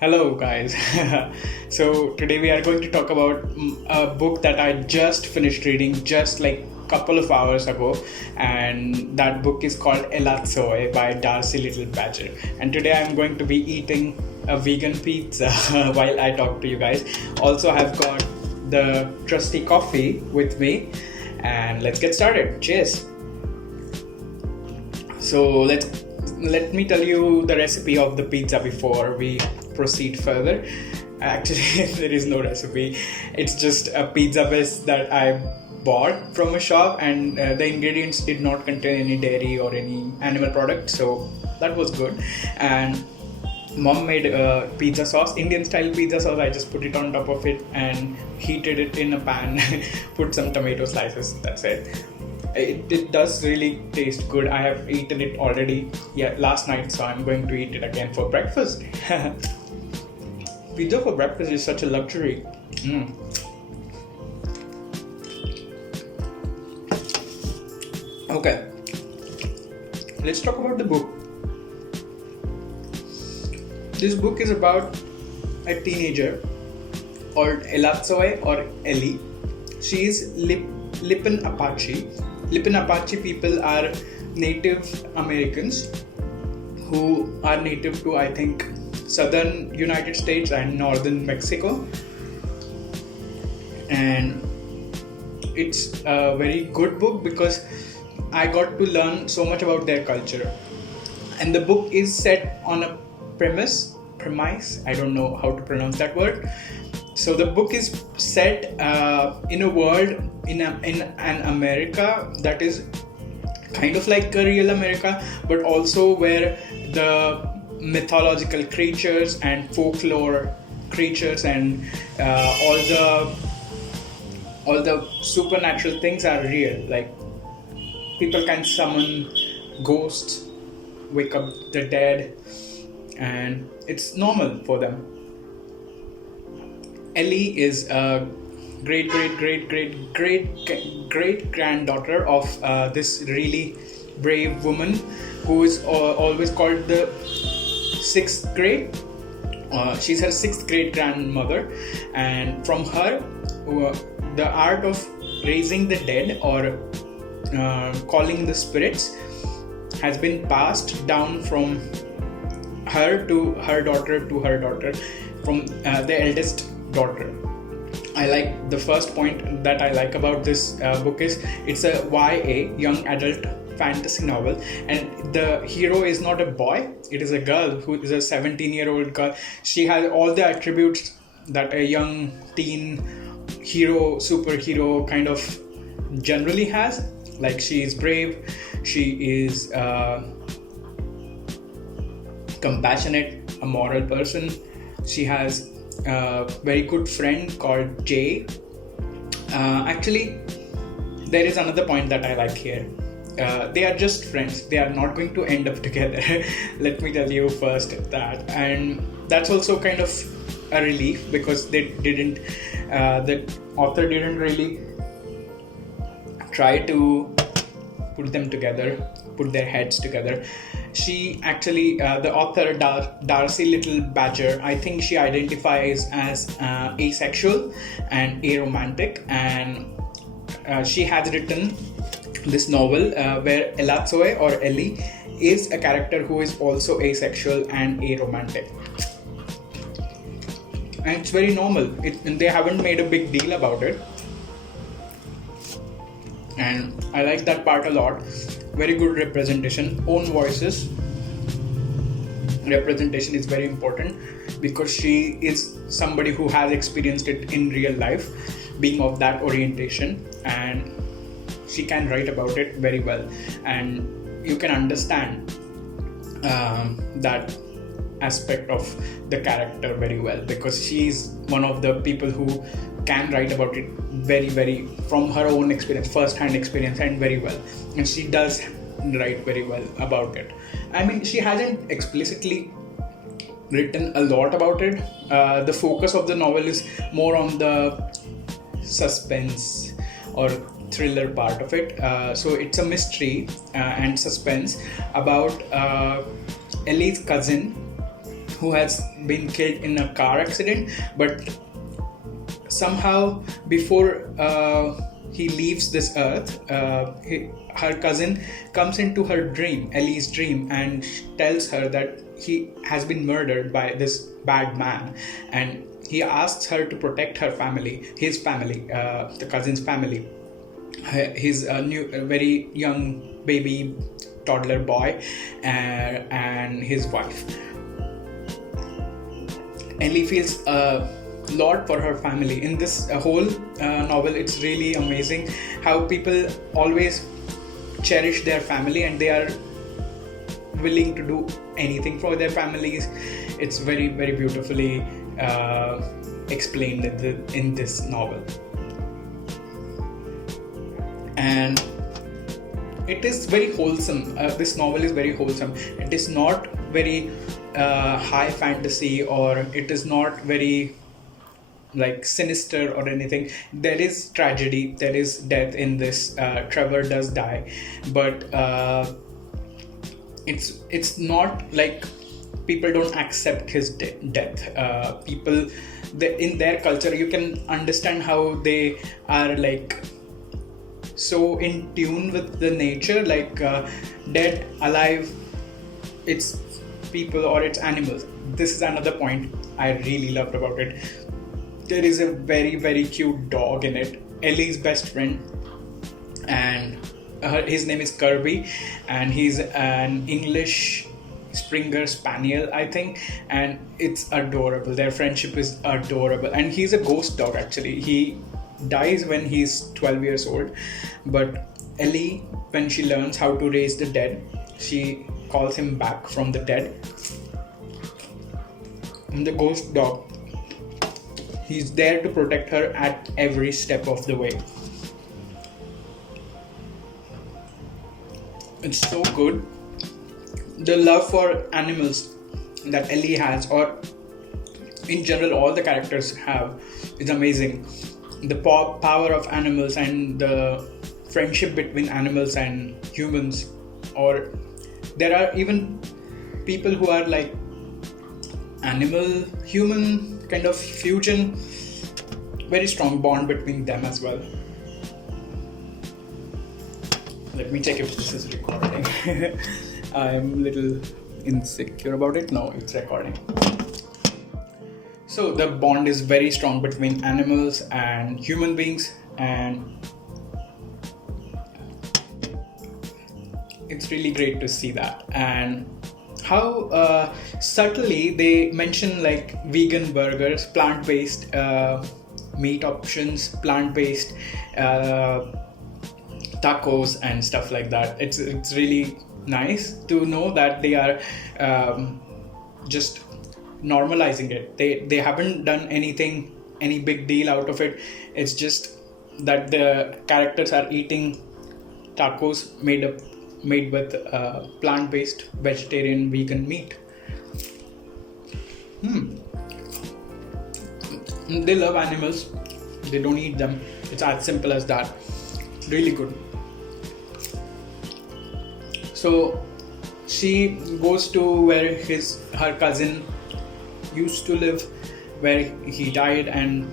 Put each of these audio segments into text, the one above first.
Hello, guys. So today we are going to talk about a book that I just finished reading just like couple of hours ago, and that book is called Elatsoe by Darcy Little Badger. And today I'm going to be eating a vegan pizza while I talk to you guys. Also, I've got the trusty coffee with me, and let's get started. Cheers. So let me tell you the recipe of the pizza before we proceed further. Actually, there is no recipe. It's just a pizza base that I bought from a shop, and the ingredients did not contain any dairy or any animal product, so that was good. And mom made a pizza sauce, Indian style pizza sauce. I just put it on top of it and heated it in a pan. Put some tomato slices. That's it. It does really taste good. I have eaten it already, last night, so I'm going to eat it again for breakfast. Pizza for breakfast is such a luxury. Okay, let's talk about the book. This book is about a teenager called Elatsoe or Ellie. She is Lipan Apache. Lipan Apache people are Native Americans who are native to, I think, southern United States and northern Mexico. And it's a very good book because I got to learn so much about their culture. And the book is set on a premise, I don't know how to pronounce that word. So the book is set in a world, in an America that is kind of like a real America, but also where the mythological creatures and folklore creatures and all the supernatural things are real. Like, people can summon ghosts, wake up the dead, and it's normal for them. Ellie is a great granddaughter of this really brave woman who is always called the sixth grade. She's her sixth grade grandmother, and from her, the art of raising the dead or calling the spirits has been passed down from her to her daughter, from the eldest daughter. I like the first point that I like about this book is it's a YA, young adult fantasy novel, and the hero is not a boy, it is a girl who is a 17-year-old girl. She has all the attributes that a young teen hero, superhero kind of generally has. Like, she is brave, she is compassionate, a moral person. She has a very good friend called Jay. Actually, there is another point that I like here. They are just friends. They are not going to end up together. Let me tell you first that. And that's also kind of a relief because the author didn't really try to put them together, put their heads together. She actually, the author Darcy Little Badger, I think she identifies as asexual and aromantic, and she has written this novel where Elatsoe or Ellie is a character who is also asexual and aromantic. And it's very normal. They haven't made a big deal about it. And I like that part a lot. Very good representation, own voices. Representation is very important because she is somebody who has experienced it in real life, being of that orientation, and she can write about it very well, and you can understand that aspect of the character very well because she's one of the people who can write about it very from her own experience, first-hand experience, and very well. And she does write very well about it. I mean, she hasn't explicitly written a lot about it. The focus of the novel is more on the suspense or thriller part of it. So it's a mystery and suspense about Ellie's cousin who has been killed in a car accident, but somehow before he leaves this earth, her cousin comes into her dream, Ellie's dream, and tells her that he has been murdered by this bad man, and he asks her to protect her family, his family, the cousin's family. He's a very young baby toddler boy, and his wife. Ellie feels a lot for her family. In this whole novel, it's really amazing how people always cherish their family and they are willing to do anything for their families. It's very, very beautifully explained in this novel. And it is very wholesome. This novel is very wholesome. It is not very high fantasy, or it is not very like sinister or anything. There is tragedy, there is death in this. Trevor does die, but it's not like people don't accept his death. People, in their culture, you can understand how they are like so in tune with the nature, like dead, alive, it's people or it's animals. This is another point I really loved about it. There is a very, very cute dog in it, Ellie's best friend, and his name is Kirby, and he's an English Springer Spaniel, I think, and it's adorable. Their friendship is adorable, and he's a ghost dog actually. He dies when he's 12 years old, but Ellie, when she learns how to raise the dead, she calls him back from the dead. And the ghost dog, he's there to protect her at every step of the way. It's so good. The love for animals that Ellie has, or in general all the characters have, is amazing. The power of animals and the friendship between animals and humans, or there are even people who are like animal human kind of fusion. Very strong bond between them as well. Let me check if this is recording. I'm a little insecure about it. No, it's recording. So the bond is very strong between animals and human beings, and it's really great to see that. And how subtly they mention like vegan burgers, plant-based meat options, plant-based tacos and stuff like that. It's really nice to know that they are just normalizing it. They haven't done any big deal out of it. It's just that the characters are eating tacos made with plant-based vegetarian vegan meat. They love animals, they don't eat them. It's as simple as that. Really good. So she goes to where her cousin used to live, where he died, and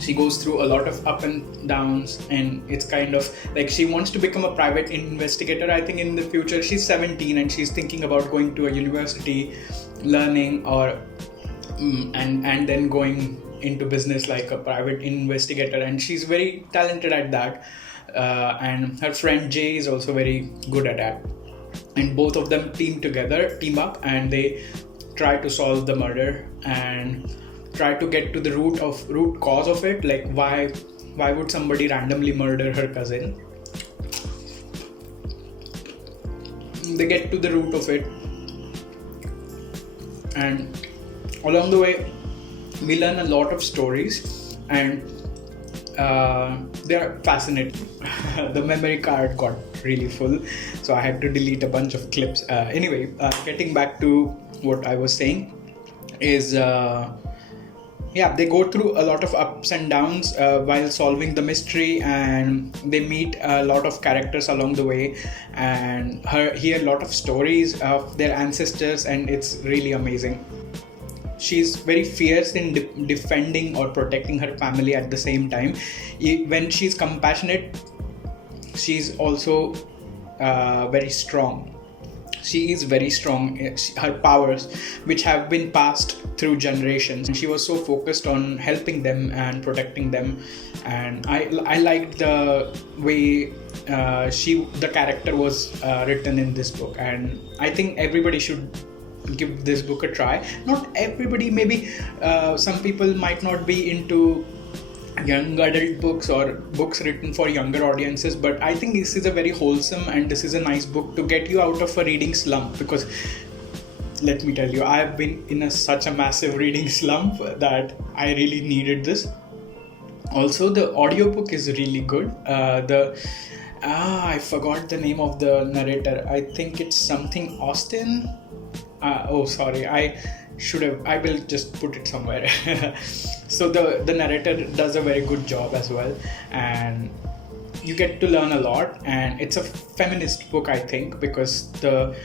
she goes through a lot of up and downs, and it's kind of like she wants to become a private investigator, I think, in the future. She's 17 and she's thinking about going to a university, learning, or and then going into business like a private investigator, and she's very talented at that. And her friend Jay is also very good at that, and both of them team up, and they try to solve the murder and try to get to the root cause of it. Like why would somebody randomly murder her cousin? They get to the root of it, and along the way we learn a lot of stories, and they're fascinating. The memory card got really full, so I had to delete a bunch of clips. Anyway, getting back to what I was saying is they go through a lot of ups and downs while solving the mystery, and they meet a lot of characters along the way and hear a lot of stories of their ancestors, and it's really amazing. she's very fierce in defending or protecting her family at the same time. When she's compassionate, she's also very strong. She is very strong. Her powers, which have been passed through generations, and she was so focused on helping them and protecting them. And I liked the way the character was written in this book, and I think everybody should give this book a try. Not everybody, maybe some people might not be into young adult books or books written for younger audiences, but I think this is a very wholesome and this is a nice book to get you out of a reading slump, because let me tell you, I have been in such a massive reading slump that I really needed this. Also, the audiobook is really good. I forgot the name of the narrator. I think it's something Austin. Sorry, I will just put it somewhere. So the narrator does a very good job as well, and you get to learn a lot. And it's a feminist book, I think, because the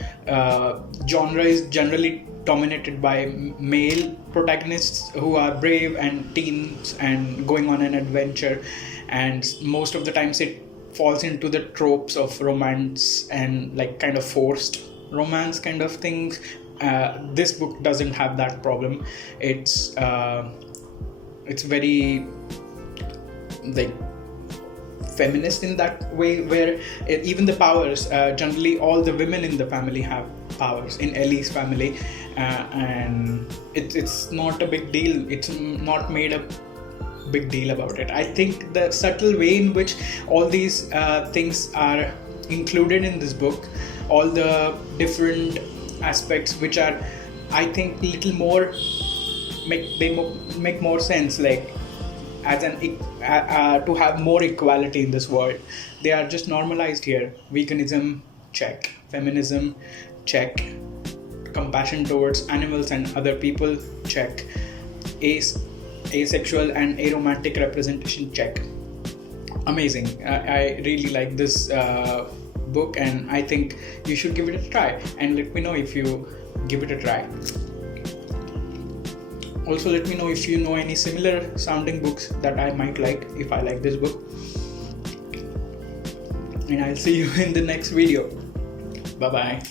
genre is generally dominated by male protagonists who are brave and teens and going on an adventure, and most of the times it falls into the tropes of romance and like kind of forced romance kind of things. This book doesn't have that problem. It's very like feminist in that way, where even the powers, generally all the women in the family have powers in Ellie's family, and it's not a big deal. It's not made a big deal about it. I think the subtle way in which all these things are included in this book, all the different aspects which are, I think, little more make more sense, like as an to have more equality in this world. They are just normalized here. Veganism, check. Feminism, check. Compassion towards animals and other people, check. Asexual and aromantic representation, check. Amazing. I really like this book, and I think you should give it a try, and let me know if you give it a try. Also, let me know if you know any similar sounding books that I might like, if I like this book. And I'll see you in the next video. Bye bye.